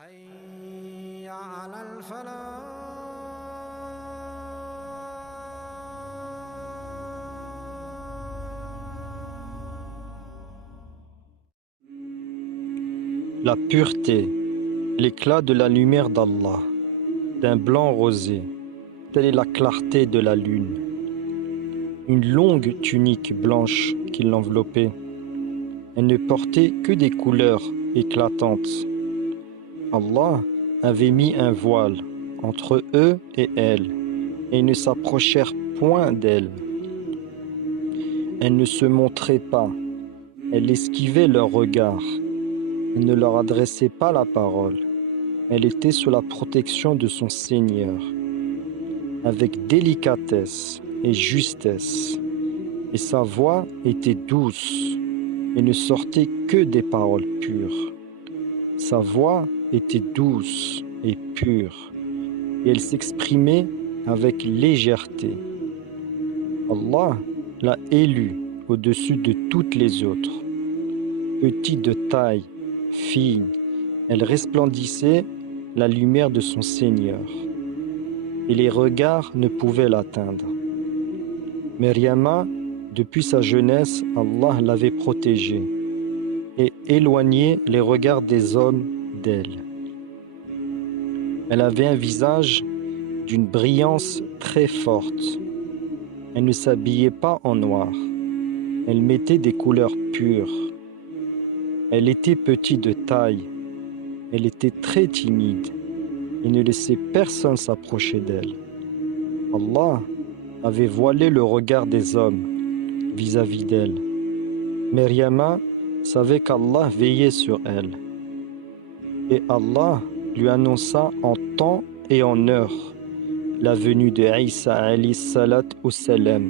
حي على الفلاح. La pureté, l'éclat de la lumière d'Allah, d'un blanc rosé, telle est la clarté de la lune. Une longue tunique blanche qui l'enveloppait. Elle ne portait que des couleurs éclatantes. Allah avait mis un voile entre eux et elle, et ils ne s'approchèrent point d'elle. Elle ne se montrait pas, elle esquivait leurs regards. Elle ne leur adressait pas la parole. Elle était sous la protection de son Seigneur, avec délicatesse et justesse, et sa voix était douce et ne sortait que des paroles pures. Sa voix était douce et pure, et elle s'exprimait avec légèreté. Allah l'a élue au-dessus de toutes les autres. Petite de taille, fine, elle resplendissait la lumière de son Seigneur, et les regards ne pouvaient l'atteindre. Maryama, depuis sa jeunesse, Allah l'avait protégée et éloigné les regards des hommes d'elle. Elle avait un visage d'une brillance très forte. Elle ne s'habillait pas en noir. Elle mettait des couleurs pures. Elle était petite de taille. Elle était très timide et ne laissait personne s'approcher d'elle. Allah avait voilé le regard des hommes vis-à-vis d'elle. Maryama savait qu'Allah veillait sur elle. Et Allah lui annonça en temps et en heure la venue de Isa alayhi salat au salam.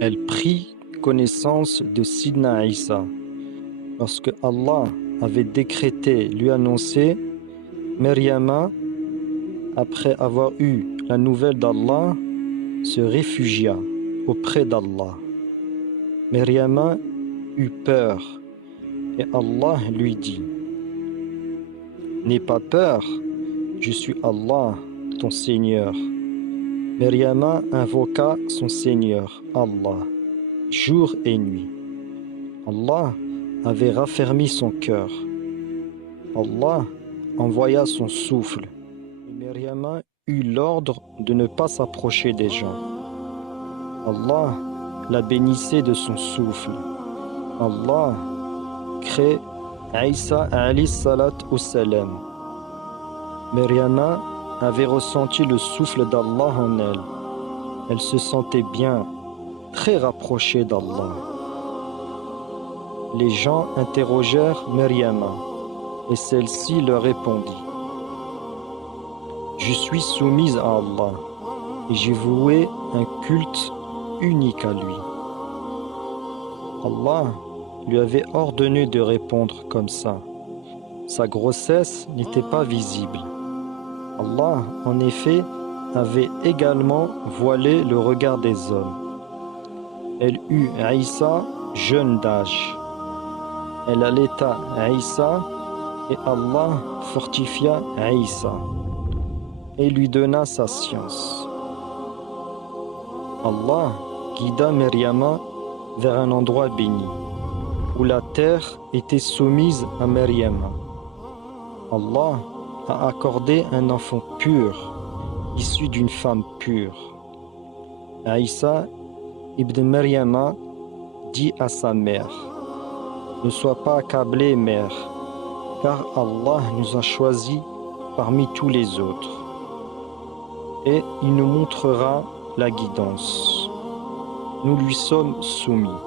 Elle prit connaissance de Sidna Isa. Lorsque Allah avait décrété lui annoncer, Maryama, après avoir eu la nouvelle d'Allah, se réfugia auprès d'Allah. Maryama eut peur et Allah lui dit: N'aie pas peur, je suis Allah, ton Seigneur. Maryama invoqua son Seigneur, Allah, jour et nuit. Allah avait raffermi son cœur. Allah envoya son souffle et Maryama eut l'ordre de ne pas s'approcher des gens. Allah la bénissait de son souffle. Allah crée Isa alayhi salat au salam. Maryama avait ressenti le souffle d'Allah en elle. Elle se sentait bien, très rapprochée d'Allah. Les gens interrogèrent Maryama et celle-ci leur répondit: Je suis soumise à Allah et j'ai voué un culte unique à lui. Allah lui avait ordonné de répondre comme ça. Sa grossesse n'était pas visible. Allah, en effet, avait également voilé le regard des hommes. Elle eut Isa jeune d'âge. Elle allaita Isa et Allah fortifia Isa et lui donna sa science. Allah guida Maryama vers un endroit béni, où la terre était soumise à Maryama. Allah a accordé un enfant pur, issu d'une femme pure. Isa ibn Maryama dit à sa mère: Ne sois pas accablée, mère, car Allah nous a choisis parmi tous les autres, et il nous montrera la guidance. Nous lui sommes soumis.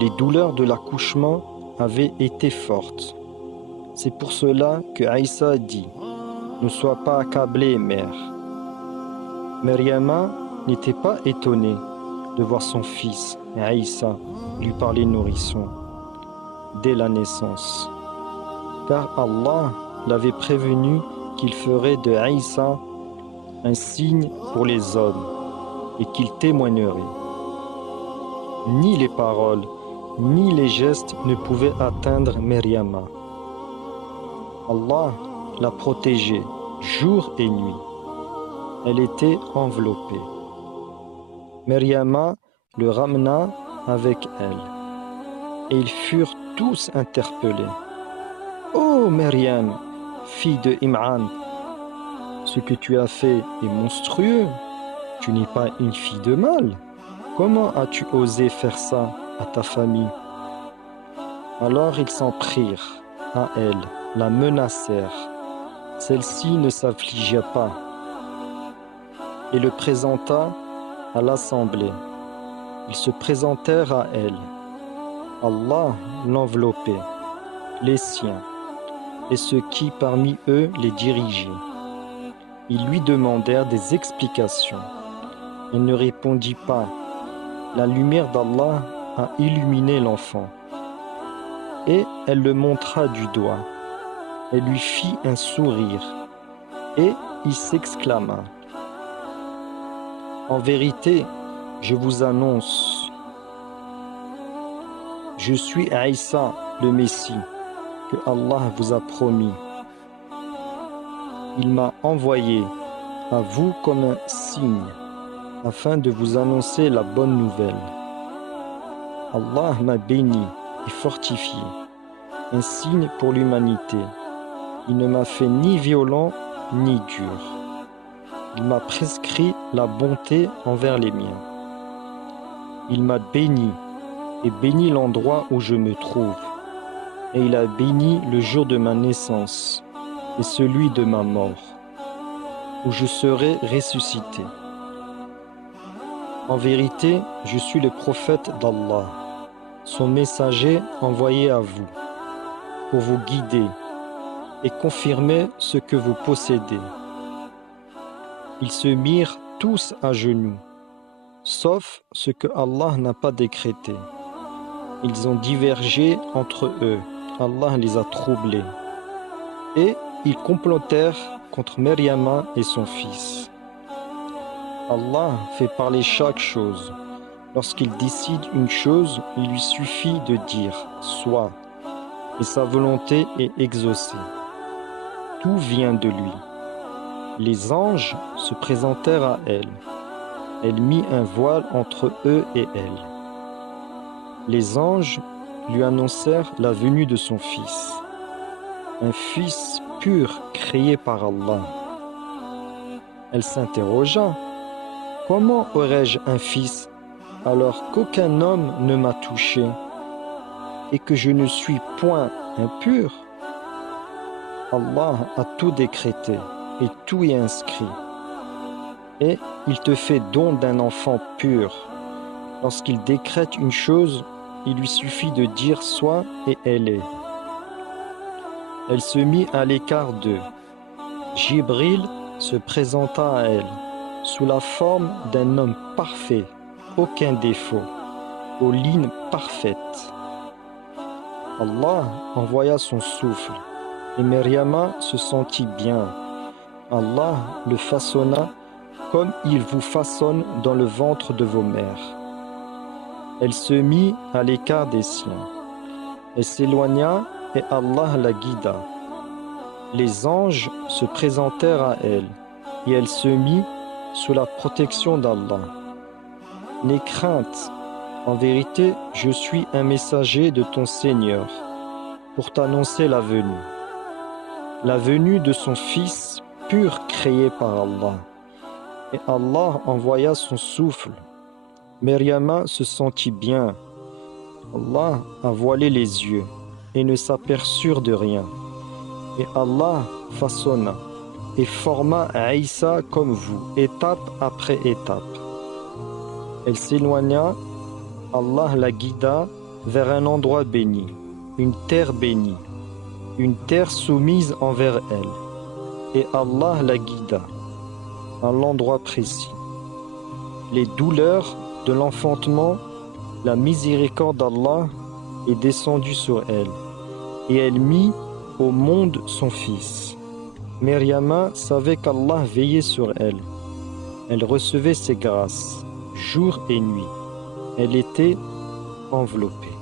Les douleurs de l'accouchement avaient été fortes. C'est pour cela que Isa dit: Ne sois pas accablée, mère. Maryama n'était pas étonnée de voir son fils, Isa, lui parler nourrisson dès la naissance, car Allah l'avait prévenu qu'il ferait de Isa un signe pour les hommes et qu'il témoignerait. Ni les paroles, ni les gestes ne pouvaient atteindre Maryama. Allah la protégeait jour et nuit. Elle était enveloppée. Maryama le ramena avec elle, et ils furent tous interpellés. « Oh Maryam, fille de Imran, ce que tu as fait est monstrueux. Tu n'es pas une fille de mal. Comment as-tu osé faire ça à ta famille ?» Alors ils s'en prirent à elle, la menacèrent. Celle-ci ne s'affligea pas et le présenta à l'assemblée. Ils se présentèrent à elle. Allah l'enveloppait, les siens, et ceux qui parmi eux les dirigeaient. Ils lui demandèrent des explications. Elle ne répondit pas. La lumière d'Allah a illuminé l'enfant. Et elle le montra du doigt. Elle lui fit un sourire. Et il s'exclama. En vérité, je vous annonce, je suis Aïssa, le Messie, que Allah vous a promis. Il m'a envoyé à vous comme un signe, afin de vous annoncer la bonne nouvelle. Allah m'a béni et fortifié, un signe pour l'humanité. Il ne m'a fait ni violent ni dur. Il m'a prescrit la bonté envers les miens. Il m'a béni et béni l'endroit où je me trouve. Et il a béni le jour de ma naissance et celui de ma mort, où je serai ressuscité. En vérité, je suis le prophète d'Allah, son messager envoyé à vous, pour vous guider et confirmer ce que vous possédez. Ils se mirent tous à genoux, sauf ce que Allah n'a pas décrété. Ils ont divergé entre eux, Allah les a troublés. Et ils complotèrent contre Maryama et son fils. Allah fait parler chaque chose. Lorsqu'il décide une chose, il lui suffit de dire « soit » et sa volonté est exaucée. Tout vient de lui. Les anges se présentèrent à elle. Elle mit un voile entre eux et elle. Les anges lui annoncèrent la venue de son fils, un fils pur créé par Allah. Elle s'interrogea, « Comment aurais-je un fils alors qu'aucun homme ne m'a touché et que je ne suis point impur ?» Allah a tout décrété et tout est inscrit. Et il te fait don d'un enfant pur. Lorsqu'il décrète une chose, il lui suffit de dire « soit » et elle est. Elle se mit à l'écart d'eux. Jibril se présenta à elle, sous la forme d'un homme parfait, aucun défaut, aux lignes parfaites. Allah envoya son souffle, et Maryama se sentit bien. Allah le façonna comme il vous façonne dans le ventre de vos mères. Elle se mit à l'écart des siens. Elle s'éloigna et Allah la guida. Les anges se présentèrent à elle et elle se mit sous la protection d'Allah. N'aie crainte, en vérité, je suis un messager de ton Seigneur pour t'annoncer la venue de son Fils pur créé par Allah. Et Allah envoya son souffle. Maryama se sentit bien. Allah a voilé les yeux et ne s'aperçurent de rien. Et Allah façonna et forma Aïssa comme vous, étape après étape. Elle s'éloigna, Allah la guida vers un endroit béni, une terre bénie, une terre soumise envers elle. Et Allah la guida à l'endroit précis. Les douleurs de l'enfantement, la miséricorde d'Allah est descendue sur elle, et elle mit au monde son fils. Maryama savait qu'Allah veillait sur elle. Elle recevait ses grâces, jour et nuit. Elle était enveloppée.